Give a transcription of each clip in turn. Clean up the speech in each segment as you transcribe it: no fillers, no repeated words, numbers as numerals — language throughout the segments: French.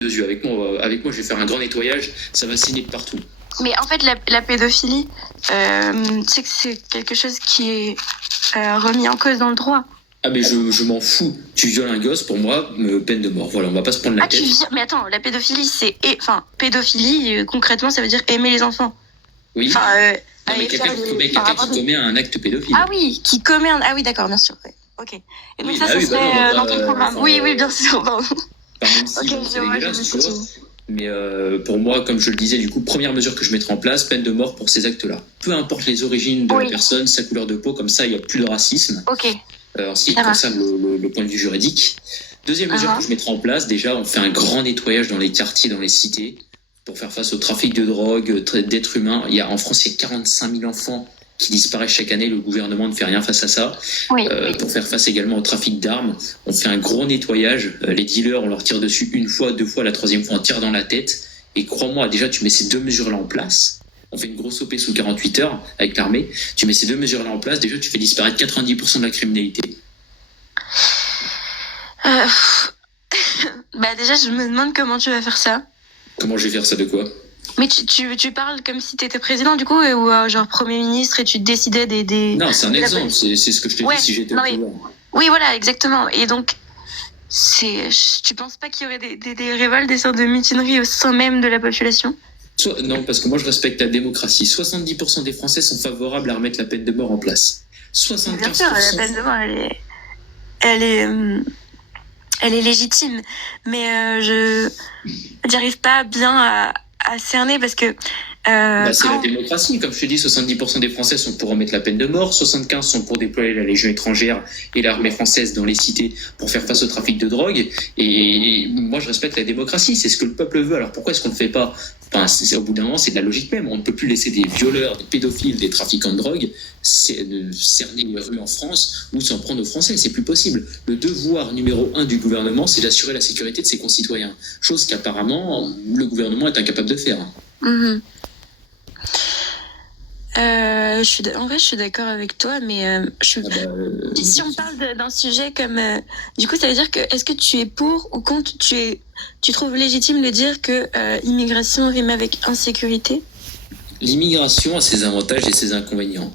deux yeux. Avec moi, je vais faire un grand nettoyage, ça va saigner de partout. Mais en fait, la pédophilie, tu sais que c'est quelque chose qui est remis en cause dans le droit. Ah mais je m'en fous. Tu violes un gosse, pour moi, peine de mort. Voilà, on va pas se prendre la tête. Mais attends, la pédophilie, pédophilie, concrètement, ça veut dire aimer les enfants. Oui. Non, mais quelqu'un qui commet un acte pédophile. Ah oui, qui commet un... Ah oui, d'accord, bien sûr. Ouais. Ok. Et donc ça serait dans ton programme. Oui, bien sûr. Pardon. Même si c'est dégueulasse, tu vois. Mais pour moi, comme je le disais, du coup, première mesure que je mettrai en place, peine de mort pour ces actes-là. Peu importe les origines de la personne, sa couleur de peau, comme ça, il n'y a plus de racisme. Ok. En ce qui concerne le point de vue juridique. Deuxième mesure que je mettrai en place, déjà, on fait un grand nettoyage dans les quartiers, dans les cités, pour faire face au trafic de drogue, d'êtres humains. En France, il y a 45 000 enfants qui disparaissent chaque année. Le gouvernement ne fait rien face à ça. Pour faire face également au trafic d'armes, on fait un gros nettoyage. Les dealers, on leur tire dessus une fois, deux fois, la troisième fois, on tire dans la tête. Et crois-moi, déjà, tu mets ces deux mesures-là en place. On fait une grosse OP sous 48 heures avec l'armée. Tu mets ces deux mesures-là en place, déjà, tu fais disparaître 90% de la criminalité. Déjà, je me demande comment tu vas faire ça. Comment je vais faire ça de quoi ? Mais tu parles comme si tu étais président, du coup, ou genre Premier ministre, et tu décidais des... Non, c'est un exemple, c'est ce que je te dis si j'étais au pouvoir. Oui, voilà, exactement. Et donc, tu penses pas qu'il y aurait des révoltes, des sortes de mutineries au sein même de la population ? Non, parce que moi je respecte la démocratie. 70% des Français sont favorables à remettre la peine de mort en place. 75%. Bien sûr, la peine de mort, elle est légitime, mais je n'arrive pas bien à cerner parce que... c'est la démocratie. Comme je te dis, 70% des Français sont pour remettre la peine de mort, 75% sont pour déployer la Légion étrangère et l'armée française dans les cités pour faire face au trafic de drogue. Et moi, je respecte la démocratie. C'est ce que le peuple veut. Alors pourquoi est-ce qu'on ne le fait pas ? Au bout d'un moment, c'est de la logique même. On ne peut plus laisser des violeurs, des pédophiles, des trafiquants de drogue cerner les rues en France ou s'en prendre aux Français. C'est plus possible. Le devoir numéro 1 du gouvernement, c'est d'assurer la sécurité de ses concitoyens. Chose qu'apparemment, le gouvernement est incapable de faire. Mmh. En vrai, je suis d'accord avec toi, mais si on parle d'un sujet comme... du coup, ça veut dire que est-ce que tu es pour ou contre, tu trouves légitime de dire que immigration rime avec insécurité ? L'immigration a ses avantages et ses inconvénients.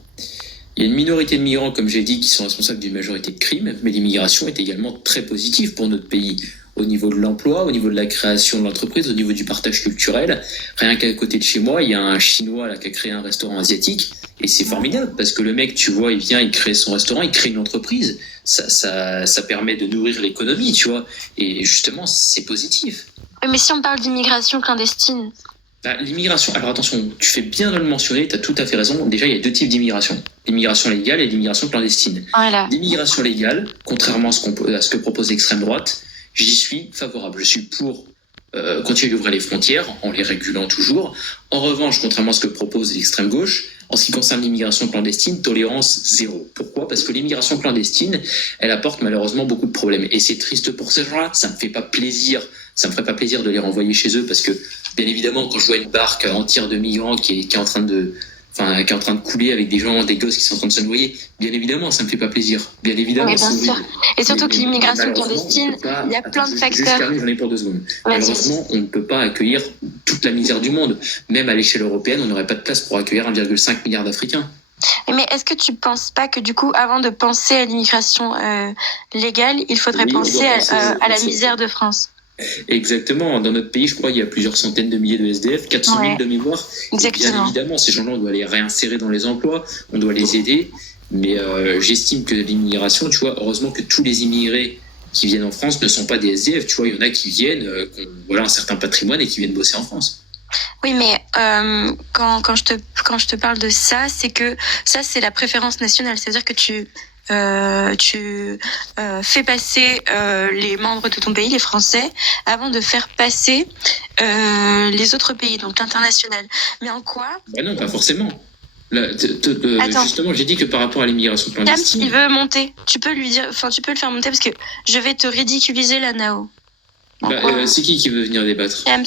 Il y a une minorité de migrants, comme j'ai dit, qui sont responsables d'une majorité de crimes, mais l'immigration est également très positive pour notre pays. Au niveau de l'emploi, au niveau de la création de l'entreprise, au niveau du partage culturel. Rien qu'à côté de chez moi, il y a un Chinois là, qui a créé un restaurant asiatique. Et c'est formidable parce que le mec, tu vois, il vient, il crée son restaurant, il crée une entreprise. Ça permet de nourrir l'économie, tu vois. Et justement, c'est positif. Mais si on parle d'immigration clandestine... L'immigration, alors attention, tu fais bien de le mentionner, tu as tout à fait raison. Déjà, il y a deux types d'immigration. L'immigration légale et l'immigration clandestine. Voilà. L'immigration légale, contrairement à ce que propose l'extrême droite, j'y suis favorable. Je suis pour continuer d'ouvrir les frontières en les régulant toujours. En revanche, contrairement à ce que propose l'extrême gauche, en ce qui concerne l'immigration clandestine, tolérance zéro. Pourquoi ? Parce que l'immigration clandestine, elle apporte malheureusement beaucoup de problèmes. Et c'est triste pour ces gens-là, ça me ferait pas plaisir de les renvoyer chez eux parce que, bien évidemment, quand je vois une barque entière de migrants qui est en train de couler avec des gosses qui sont en train de se noyer, bien évidemment, ça me fait pas plaisir. Bien évidemment. Oui, bien sûr. Et surtout que l'immigration clandestine, il y a plein de facteurs. J'en ai pour 2 secondes. Malheureusement, on ne peut pas accueillir toute la misère du monde. Même à l'échelle européenne, on n'aurait pas de place pour accueillir 1,5 milliard d'Africains. Mais est-ce que tu penses pas que du coup, avant de penser à l'immigration légale, il faudrait penser à la misère de France ? Exactement. Dans notre pays, je crois, il y a plusieurs centaines de milliers de SDF, 400 000 de mémoire. Exactement. Bien évidemment, ces gens-là, on doit les réinsérer dans les emplois, on doit les aider. Mais j'estime que l'immigration, tu vois, heureusement que tous les immigrés qui viennent en France ne sont pas des SDF. Tu vois, il y en a qui viennent, qui ont un certain patrimoine et qui viennent bosser en France. Oui, mais quand je te parle de ça, c'est que ça, c'est la préférence nationale. C'est-à-dire que tu fais passer les membres de ton pays, les Français, avant de faire passer les autres pays, donc l'international. Mais en quoi ? Non, pas forcément. Là, justement, j'ai dit que par rapport à l'immigration clandestine... James, il veut monter. Tu peux le faire monter parce que je vais te ridiculiser là, Nao. C'est qui veut venir débattre ? James.